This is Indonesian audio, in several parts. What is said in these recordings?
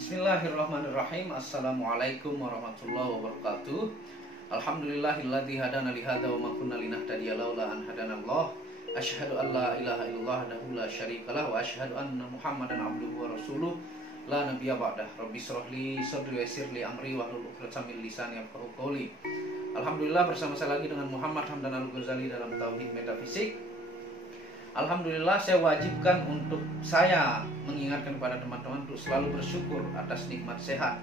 Bismillahirrahmanirrahim. Assalamualaikum warahmatullahi wabarakatuh. Alhamdulillahilladzi hadana li hadza wa ma kunna linahtadiya laula an hadanallah. Asyhadu an la ilaha illallah wahdahu la syarikalah wa asyhadu anna Muhammadan abduhu wa rasuluh la nabiyya ba'dah. Rabbi shrah li sadri wa yassir li amri wahlul 'uqdatam min lisani yafqahu qawli. Alhamdulillah, bersama saya lagi dengan Muhammad Hamdan Al-Ghazali dalam Tauhid Metafisik. Alhamdulillah, saya wajibkan untuk saya mengingatkan kepada teman-teman untuk selalu bersyukur atas nikmat sehat,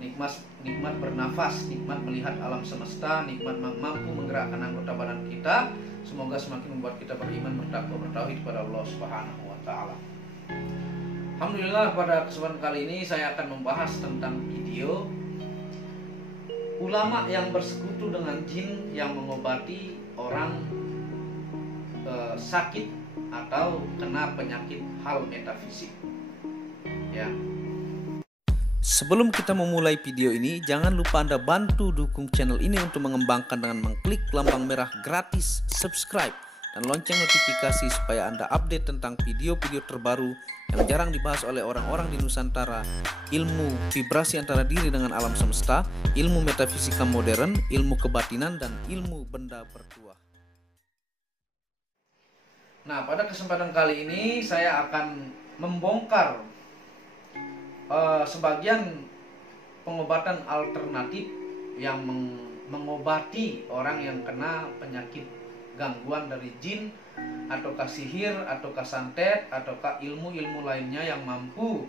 nikmat bernafas, nikmat melihat alam semesta, nikmat mampu menggerakkan anggota badan kita. Semoga semakin membuat kita beriman, bertakwa, bertauhid kepada Allah Subhanahu wa taala. Alhamdulillah, pada kesempatan kali ini saya akan membahas tentang video ulama yang bersekutu dengan jin yang mengobati orang sakit atau kena penyakit hal metafisik. Ya. Sebelum kita memulai video ini, jangan lupa Anda bantu dukung channel ini untuk mengembangkan dengan mengklik lambang merah gratis subscribe dan lonceng notifikasi supaya Anda update tentang video-video terbaru yang jarang dibahas oleh orang-orang di Nusantara, ilmu vibrasi antara diri dengan alam semesta, ilmu metafisika modern, ilmu kebatinan, dan ilmu benda berdua. Nah, pada kesempatan kali ini saya akan membongkar sebagian pengobatan alternatif yang mengobati orang yang kena penyakit gangguan dari jin, ataukah sihir, ataukah santet, ataukah ilmu-ilmu lainnya yang mampu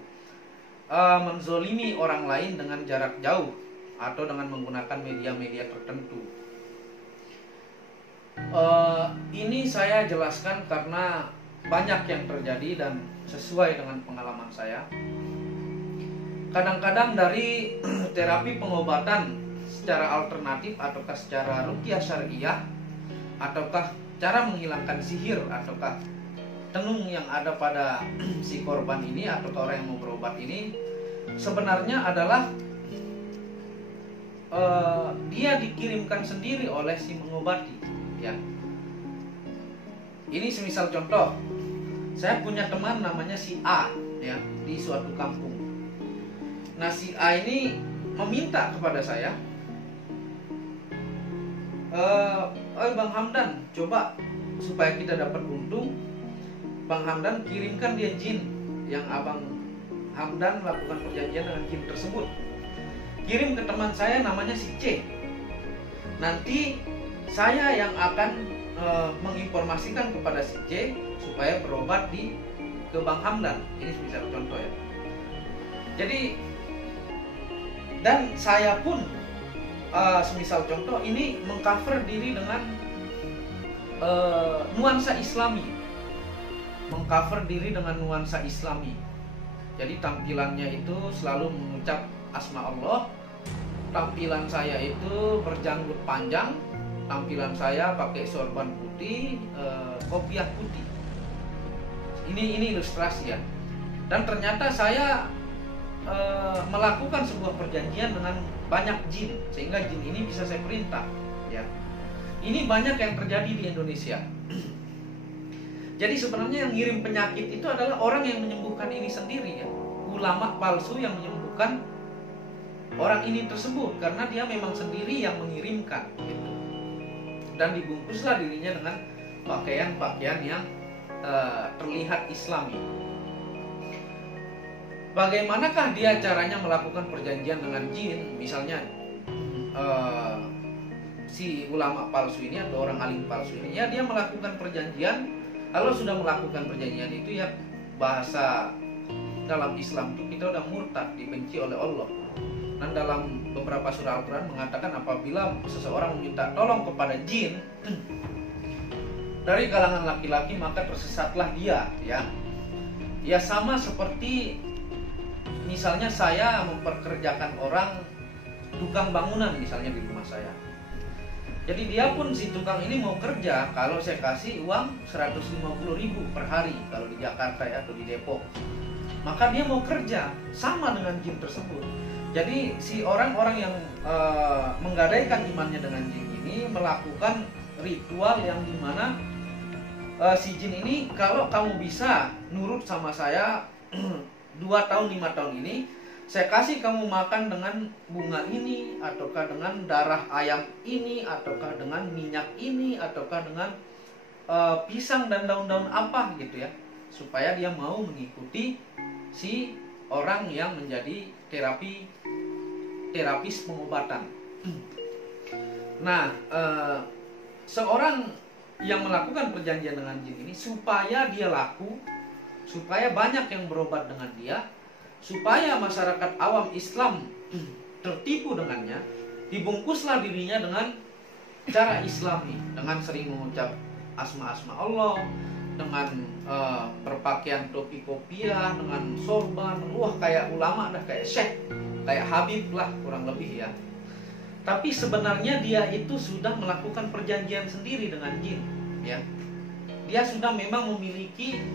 menzolimi orang lain dengan jarak jauh atau dengan menggunakan media-media tertentu. Ini saya jelaskan karena banyak yang terjadi dan sesuai dengan pengalaman saya. Kadang-kadang dari terapi pengobatan secara alternatif ataukah secara ruqyah syariah, ataukah cara menghilangkan sihir, ataukah tenung yang ada pada si korban ini atau orang yang mau berobat ini sebenarnya adalah dia dikirimkan sendiri oleh si mengobati. Ya. Ini semisal contoh, saya punya teman namanya si A, ya, di suatu kampung. Nah, si A ini meminta kepada saya, Bang Hamdan, coba supaya kita dapat untung, Bang Hamdan kirimkan dia jin yang Abang Hamdan melakukan perjanjian dengan jin tersebut. Kirim ke teman saya namanya si C. Nanti saya yang akan menginformasikan kepada si C supaya berobat ke Bang Hamdan. Ini bisa contoh ya. Jadi, dan saya pun semisal contoh ini mengcover diri dengan nuansa Islami, mengcover diri dengan nuansa Islami. Jadi tampilannya itu selalu mengucap asma Allah. Tampilan saya itu berjanggut panjang, tampilan saya pakai sorban putih, kopiah putih. Ini ilustrasi ya. Dan ternyata saya melakukan sebuah perjanjian dengan banyak jin, sehingga jin ini bisa saya perintah. Ya. Ini banyak yang terjadi di Indonesia. Jadi sebenarnya yang ngirim penyakit itu adalah orang yang menyembuhkan ini sendiri ya. Ulama palsu yang menyembuhkan orang ini tersebut karena dia memang sendiri yang mengirimkan gitu. Dan dibungkuslah dirinya dengan pakaian-pakaian yang terlihat Islami. Bagaimanakah dia caranya melakukan perjanjian dengan jin? Misalnya si ulama palsu ini atau orang alim palsu ini, ya dia melakukan perjanjian Kalau sudah melakukan perjanjian itu ya bahasa dalam Islam itu kita udah murtad, dibenci oleh Allah. Dan dalam beberapa surah Al-Quran mengatakan apabila seseorang meminta tolong kepada jin dari kalangan laki-laki maka tersesatlah dia, ya. Ya sama seperti misalnya saya memperkerjakan orang tukang bangunan misalnya di rumah saya. Jadi dia pun si tukang ini mau kerja kalau saya kasih uang 150.000 per hari kalau di Jakarta ya, atau di Depok. Maka dia mau kerja sama dengan jin tersebut. Jadi si orang-orang yang menggadaikan imannya dengan jin ini melakukan ritual yang dimana si jin ini kalau kamu bisa nurut sama saya 2 tahun 5 tahun ini, saya kasih kamu makan dengan bunga ini, ataukah dengan darah ayam ini, ataukah dengan minyak ini, ataukah dengan pisang dan daun-daun apa gitu ya, supaya dia mau mengikuti si orang yang menjadi terapis pengobatan. Nah, seorang yang melakukan perjanjian dengan jin ini supaya dia laku, supaya banyak yang berobat dengan dia, supaya masyarakat awam Islam tertipu dengannya, dibungkuslah dirinya dengan cara Islami, dengan sering mengucap asma-asma Allah, dengan berpakaian topi kopiah, dengan sorban, wah kayak ulama dah, kayak syekh, kayak Habib lah kurang lebih ya. Tapi sebenarnya dia itu sudah melakukan perjanjian sendiri dengan jin, ya. Dia sudah memang memiliki,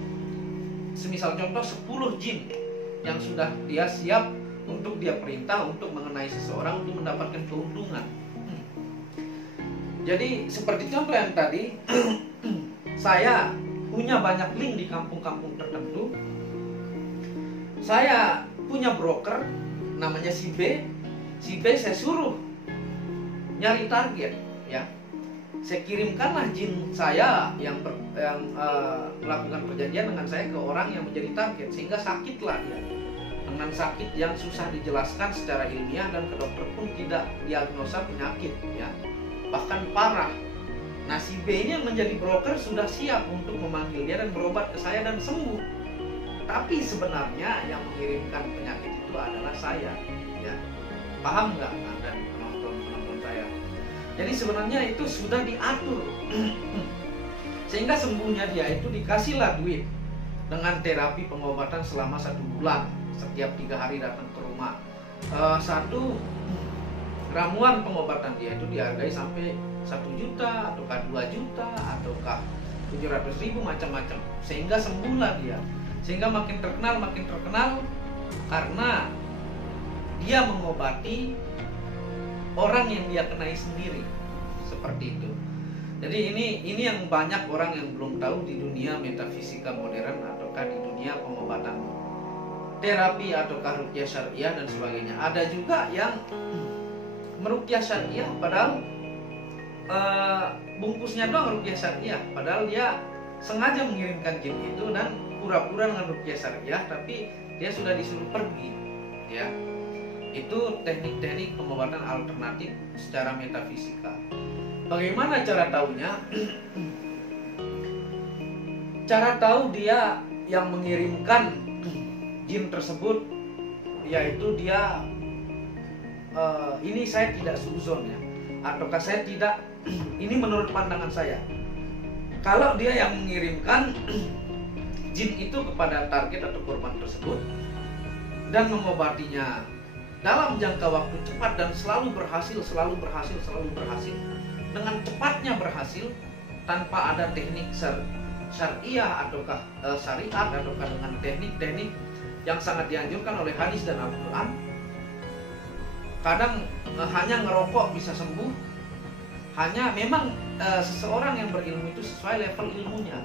semisal contoh 10 jin yang sudah dia siap untuk dia perintah untuk mengenai seseorang untuk mendapatkan keuntungan. Jadi seperti contoh yang tadi, saya punya banyak link di kampung-kampung tertentu. Saya punya broker namanya si B. Si B saya suruh nyari target, ya. Saya kirimkanlah jin saya yang melakukan perjanjian dengan saya ke orang yang menjadi target, sehingga sakitlah dia dengan sakit yang susah dijelaskan secara ilmiah dan ke dokter pun tidak diagnosa penyakit, ya, bahkan parah. Nah, si B ini yang menjadi broker sudah siap untuk memanggil dia dan berobat ke saya dan sembuh. Tapi sebenarnya yang mengirimkan penyakit itu adalah saya, ya. Paham nggak Anda, penonton saya? Jadi sebenarnya itu sudah diatur. Sehingga sembuhnya dia itu dikasihlah duit dengan terapi pengobatan selama 1 bulan. Setiap 3 hari datang ke rumah. Satu ramuan pengobatan dia itu dihargai sampai 1 juta, ataukah 2 juta, ataukah 700.000, macam-macam. Sehingga sembuhlah dia. Sehingga makin terkenal karena dia mengobati orang yang dia kenai sendiri, seperti itu. Jadi ini yang banyak orang yang belum tahu di dunia metafisika modern, ataukah di dunia pengobatan terapi, ataukah ruqyah syariah dan sebagainya. Ada juga yang meruqyah syariah padahal bungkusnya doang ruqyah syariah, padahal dia sengaja mengirimkan jin itu dan pura-pura dengan ruqyah syariah, tapi dia sudah disuruh pergi, ya. Itu teknik-teknik pengobatan alternatif secara metafisika. Bagaimana cara tahunya? Cara tahu dia yang mengirimkan jin tersebut, yaitu dia ini saya tidak suzon, ya, ataukah saya tidak, ini menurut pandangan saya. Kalau dia yang mengirimkan jin itu kepada target atau korban tersebut dan mengobatinya dalam jangka waktu cepat dan selalu berhasil, dengan cepatnya berhasil tanpa ada teknik syariah ataukah syariat, ataukah dengan teknik-teknik yang sangat dianjurkan oleh hadis dan Al-Quran. Kadang hanya ngerokok bisa sembuh, hanya memang seseorang yang berilmu itu sesuai level ilmunya.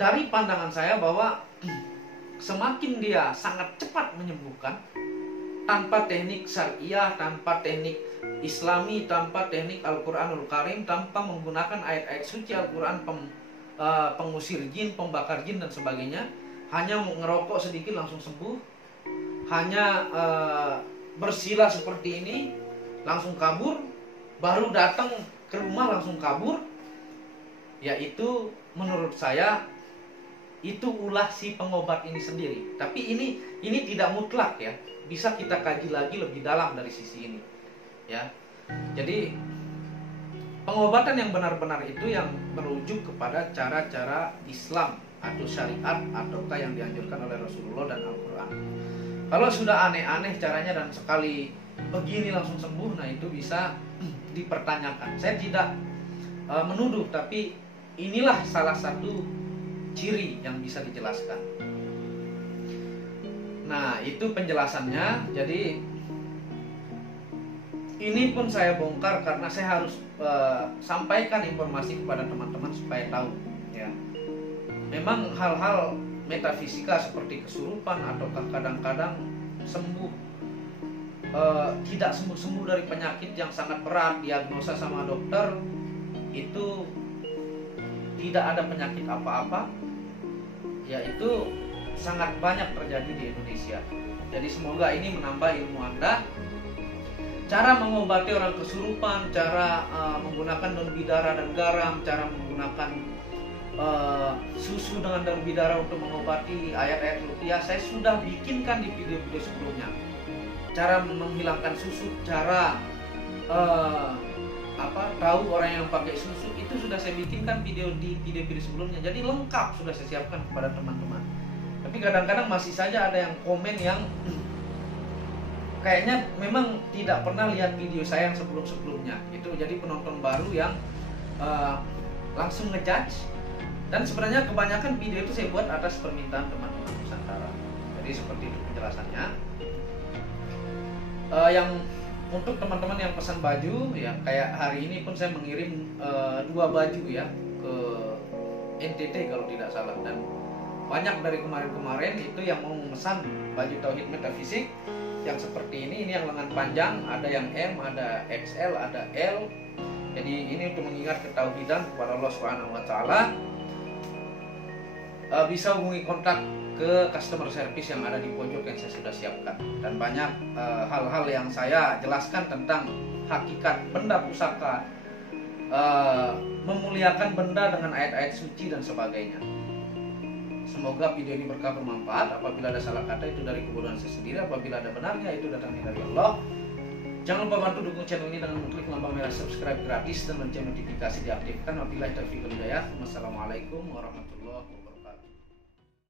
Dari pandangan saya bahwa semakin dia sangat cepat menyembuhkan tanpa teknik syariah, tanpa teknik Islami, tanpa teknik Al-Quranul Karim, tanpa menggunakan ayat-ayat suci Al-Quran pengusir jin, pembakar jin dan sebagainya, hanya ngerokok sedikit langsung sembuh, hanya bersila seperti ini langsung kabur, baru datang ke rumah langsung kabur, yaitu menurut saya itu ulah si pengobat ini sendiri. Tapi ini tidak mutlak ya, bisa kita kaji lagi lebih dalam dari sisi ini ya. Jadi pengobatan yang benar-benar itu yang merujuk kepada cara-cara Islam atau syariat ataukah yang dianjurkan oleh Rasulullah dan Al-Quran. Kalau sudah aneh-aneh caranya dan sekali begini langsung sembuh, nah itu bisa dipertanyakan. Saya tidak menuduh, tapi inilah salah satu ciri yang bisa dijelaskan. Nah, itu penjelasannya. Jadi ini pun saya bongkar karena saya harus sampaikan informasi kepada teman-teman supaya tahu ya. Memang hal-hal metafisika seperti kesurupan ataukah kadang-kadang sembuh, tidak sembuh-sembuh dari penyakit yang sangat berat, diagnosa sama dokter itu tidak ada penyakit apa-apa, yaitu sangat banyak terjadi di Indonesia. Jadi semoga ini menambah ilmu Anda. Cara mengobati orang kesurupan, cara menggunakan daun bidara dan garam, cara menggunakan susu dengan daun bidara untuk mengobati ayat-ayat ruqyah, saya sudah bikinkan di video-video sebelumnya. Cara menghilangkan susut, cara tahu orang yang pakai susut, itu sudah saya bikinkan di video-video sebelumnya. Jadi lengkap sudah saya siapkan kepada teman-teman. Tapi kadang-kadang masih saja ada yang komen yang kayaknya memang tidak pernah lihat video saya yang sebelum-sebelumnya. Itu jadi penonton baru yang langsung ngejudge. Dan sebenarnya kebanyakan video itu saya buat atas permintaan teman-teman Nusantara. Jadi seperti itu penjelasannya. Yang untuk teman-teman yang pesan baju ya, kayak hari ini pun saya mengirim 2 baju ya ke NTT kalau tidak salah, dan banyak dari kemarin-kemarin itu yang mau memesan baju Tauhid Metafisik yang seperti ini yang lengan panjang, ada yang M, ada XL, ada L. Jadi ini untuk mengingat ketauhidan kepada Allah Subhanahu wa taala. Bisa hubungi kontak ke customer service yang ada di pojok yang saya sudah siapkan, dan banyak hal-hal yang saya jelaskan tentang hakikat benda pusaka, memuliakan benda dengan ayat-ayat suci dan sebagainya. Semoga video ini berkah bermanfaat. Apabila ada salah kata itu dari kebodohan saya sendiri, apabila ada benarnya itu datangnya dari Allah. Jangan lupa bantu dukung channel ini dengan mengklik lambang merah subscribe gratis dan lonceng notifikasi diaktifkan. Wabillahi taufiq wal hidayah. Wassalamualaikum warahmatullahi wabarakatuh.